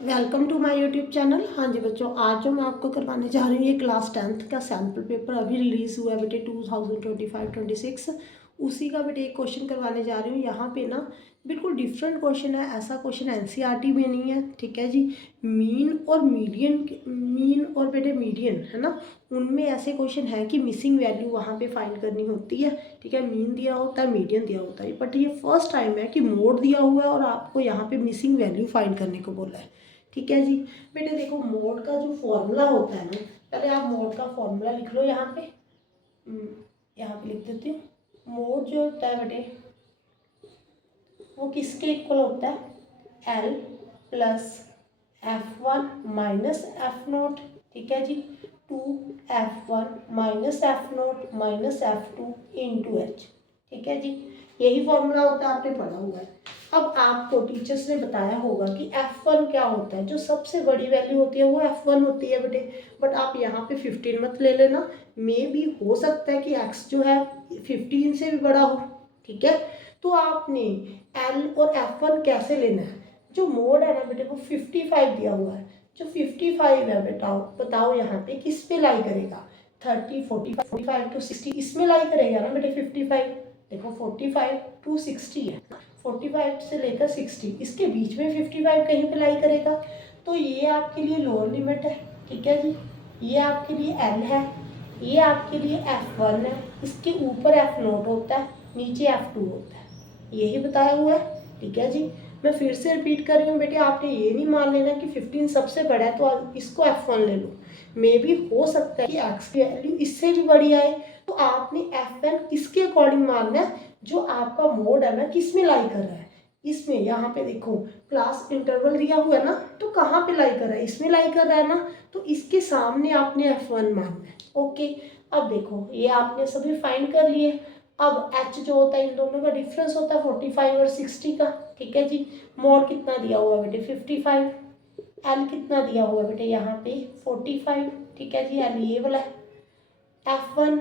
Welcome to my YouTube channel. हाँ जी बच्चों, आज जो मैं आपको करवाने जा रही हूँ ये क्लास 10th का सैम्पल पेपर अभी रिलीज़ हुआ है बेटे 2025-26। उसी का बेटे एक क्वेश्चन करवाने जा रही हूँ। यहाँ पे ना बिल्कुल डिफरेंट क्वेश्चन है। ऐसा क्वेश्चन एनसीईआरटी में नहीं है, ठीक है जी। मीन और बेटे मीडियन है ना, उनमें ऐसे क्वेश्चन है कि मिसिंग वैल्यू वहाँ पे फाइंड करनी होती है, ठीक है। मीन दिया होता है, मीडियन दिया होता है, बट ये फर्स्ट टाइम है कि मोड दिया हुआ है और आपको यहाँ पे मिसिंग वैल्यू फाइंड करने को बोला है, ठीक है जी। बेटे देखो, मोड का जो फॉर्मूला होता है ना, पहले आप मोड का फॉर्मूला लिख लो। यहाँ पे यहाँ पे लिख देती हूँ। मोड जो होता है बेटे वो किसके इक्वल होता है? L plus F1 minus F naught, ठीक है जी, two F1 minus F naught minus F2 into H, ठीक है जी। यही फॉर्मूला होता है, आपने पढ़ा हुआ है। अब आपको टीचर्स ने बताया होगा कि F1 क्या होता है। जो सबसे बड़ी वैल्यू होती है वो F1 होती है बेटे। बट आप यहाँ पे 15 मत ले लेना, मे भी हो सकता है कि x जो है 15 से भी बड़ा हो, ठीक है। तो आपने L और F1 कैसे लेना है? जो मोड है ना बेटे वो 55 दिया हुआ है। जो 55 है बेटा, बताओ यहाँ पे किस पे लाई करेगा? 30, 45, 45 to 60 इसमें लाई करेगा ना बेटे 55। देखो 45 to 60 है, 45 से लेकर 60 इसके बीच में 55 कहीं पे लाई करेगा। तो ये आपके लिए लोअर लिमिट है, ठीक है जी। ये आपके लिए L है, ये आपके लिए F1 है, इसके ऊपर F0 होता है, नीचे F2 होता है, यही बताया हुआ है, ठीक है जी। मैं फिर से रिपीट कर रही हूँ बेटे, आपने ये नहीं मान लेना कि 15 सबसे बड़ा है तो इसको F1 ले लो। मे भी हो सकता है कि x की वैल्यू इससे भी बड़ी आए, तो आपने Fn किसके अकॉर्डिंग मानना है? जो आपका मोड है ना किस में लाई कर रहा है, इसमें। यहाँ पे देखो क्लास इंटरवल दिया हुआ है ना, तो कहाँ पे लाई कर रहा है? इसमें लाई कर रहा है ना, तो इसके सामने आपने F1 मानना है, ओके। अब देखो ये आपने सभी फाइंड कर लिए। अब h जो होता है इन दोनों का डिफरेंस होता है 45 और 60 का, ठीक है जी। मोड कितना दिया हुआ है बेटे? 55। एल कितना दिया हुआ है बेटे? यहाँ पे 45, ठीक है जी। एल ये वाला है। F1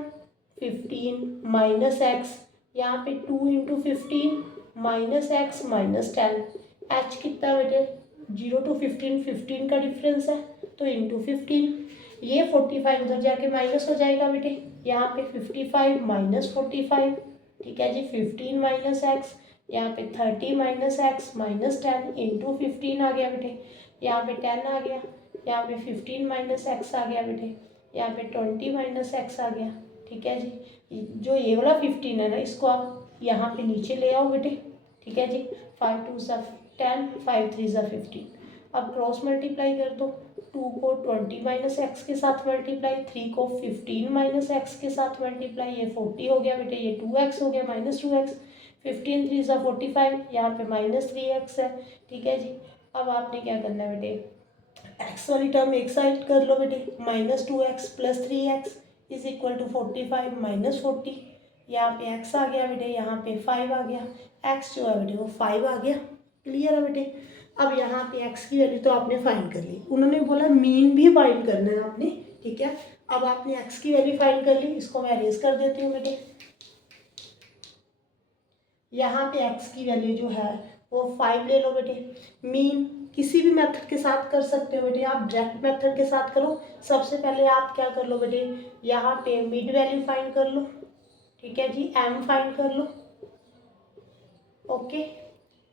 15 माइनस एक्स, यहाँ पे 2 into 15 minus x minus 10। H कितना बेटे? 0 to 15, 15 का डिफरेंस है तो इंटू 15। ये 45 उधर जाके माइनस हो जाएगा बेटे। यहाँ पे 55 माइनस 45, ठीक है जी। 15 माइनस एक्स, यहाँ पे 30 माइनस एक्स माइनस 10 इंटू 15 आ गया बेटे। यहाँ पे 10 आ गया, यहाँ पे 15 माइनस एक्स आ गया बेटे, यहाँ पे 20 माइनस एक्स आ गया, ठीक है जी। जो ये वाला 15 है ना, इसको आप यहाँ पे नीचे ले आओ बेटे, ठीक है जी। 5 2 सा 10, 5 3 सा 15। अब क्रॉस मल्टीप्लाई कर दो। 2 को 20 माइनस एक्स के साथ मल्टीप्लाई, 3 को 15 माइनस एक्स के साथ मल्टीप्लाई, ये 40 हो गया बेटे, ये 2x हो गया माइनस 2x। 15 3 सा 45, यहाँ पे माइनस 3x है, ठीक है जी। अब आपने क्या करना है बेटे? एक्स वाली टर्म एक साइड कर लो बेटे, minus 2x plus 3x is equal to 45 minus 40। यहाँ पे x आ गया बेटे, यहाँ पे 5 आ गया। x जो है बेटे वो 5 आ गया। क्लियर है बेटे? अब यहाँ पे x की वैल्यू तो आपने फाइंड कर ली, उन्होंने बोला मीन भी फाइंड करना है आपने, ठीक है। अब आपने x की वैल्यू फाइंड कर ली, इसको मैं अरेज कर देती हूँ बेटे। यहाँ पे x की वैल्यू जो है वो 5 ले लो बेटे। मीन किसी भी मेथड के साथ कर सकते हो बेटे, आप डायरेक्ट मेथड के साथ करो। सबसे पहले आप क्या कर लो बेटे, यहाँ पे मिड वैल्यू फाइंड कर लो, ठीक है जी। m फाइंड कर लो, ओके।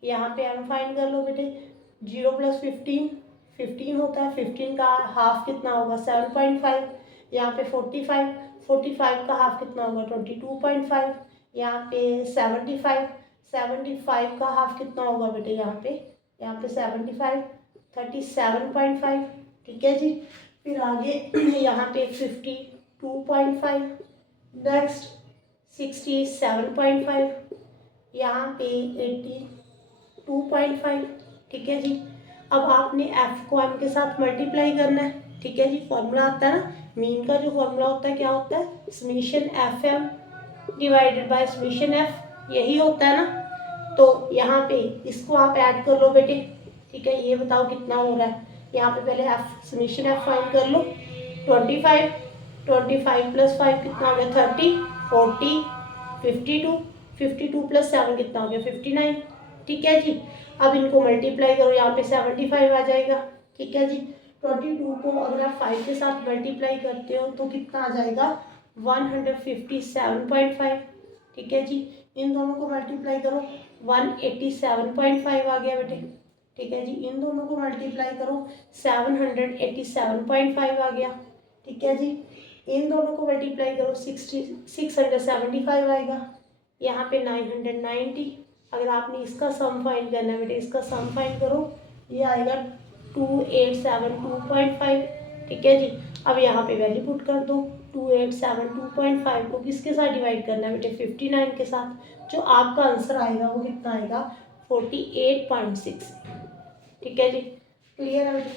यहाँ पे m फाइंड कर लो बेटे। 0 प्लस 15, 15 होता है, 15 का हाफ कितना होगा? 7.5। यहाँ पे 45, 45 का हाफ कितना होगा? 22.5। यहाँ पे 75, 75 का हाफ कितना होगा बेटे? यहाँ पे 75, 37.5, ठीक है जी। फिर आगे यहाँ पे 52.5, नेक्स्ट 67.5, यहाँ पे 82.5, ठीक है जी। अब आपने f को m के साथ मल्टीप्लाई करना है, ठीक है जी। फॉर्मूला आता है ना, मीन का जो फॉर्मूला होता है क्या होता है? Summation FM divided by summation f, यही होता है ना। तो यहाँ पे इसको आप ऐड कर लो बेटे, ठीक है। ये बताओ कितना हो रहा है? यहाँ पे पहले f समीशन f फाइंड कर लो। 25, 25 प्लस 5 कितना हो गया? 30, 40, 52, 52 प्लस 7 कितना हो गया? 59, ठीक है जी। अब इनको मल्टीप्लाई करो, यहाँ पे 75 आ जाएगा, ठीक है जी। 22 को अगर आप 5 के साथ मल्टीप्लाई करते हो तो कितना आ जाएगा 157.5। ठीक है जी, इन दोनों को मल्टीप्लाई करो 187.5 आ गया बेटे। ठीक है जी, इन दोनों को मल्टीप्लाई करो 787.5 आ गया। ठीक है जी, इन दोनों को मल्टीप्लाई करो 675 आएगा। यहाँ पे 990। अगर आपने इसका सम फाइंड करना है बेटे, इसका सम फाइंड करो, ये आएगा 2872.5। ठीक है जी, अब यहाँ पे वैल्यू पुट कर दो। 2872.5 को किसके साथ डिवाइड करना है बेटे, 59 के साथ। जो आपका आंसर आएगा वो कितना आएगा 48.6। ठीक है जी, क्लियर है बेटे।